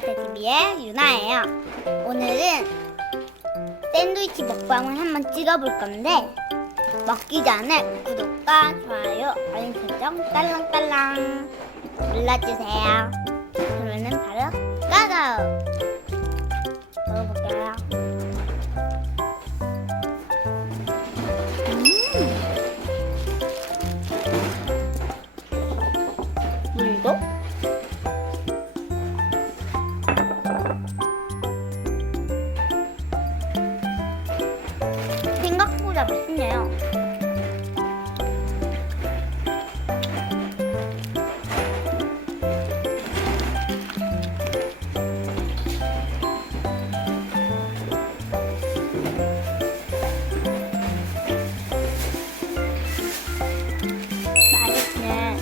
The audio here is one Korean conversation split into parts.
TV의 유나예요. 오늘은 샌드위치 먹방을 한번 찍어볼 건데 먹기 전에 구독과 좋아요, 알림 설정 딸랑딸랑 눌러주세요. 그러면은 바로 고고! 먹어볼게요. 물도? 생각보다 맛있네요. 맛있네.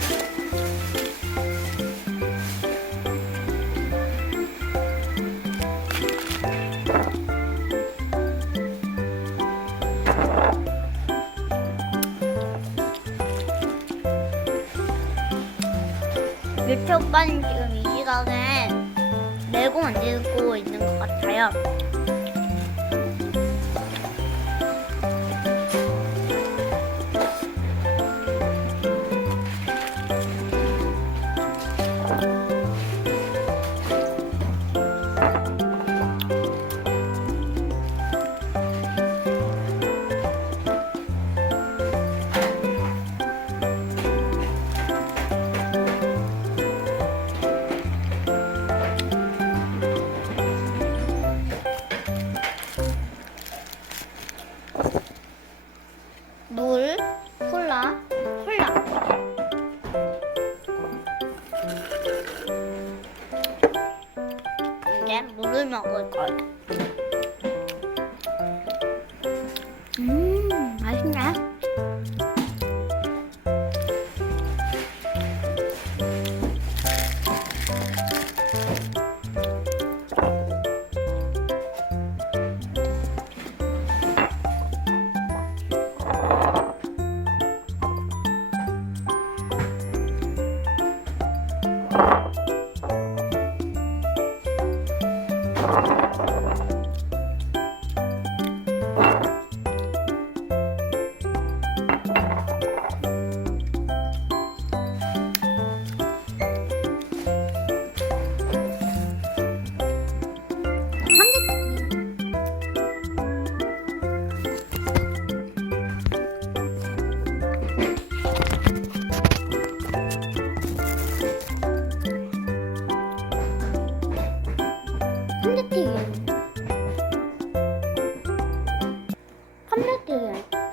유채 오빠는 지금 이 시각에 레고 만들고 있는 것 같아요. 물, 콜라. 이제 물을 먹을 거예요. 맛있네. 감자튀김.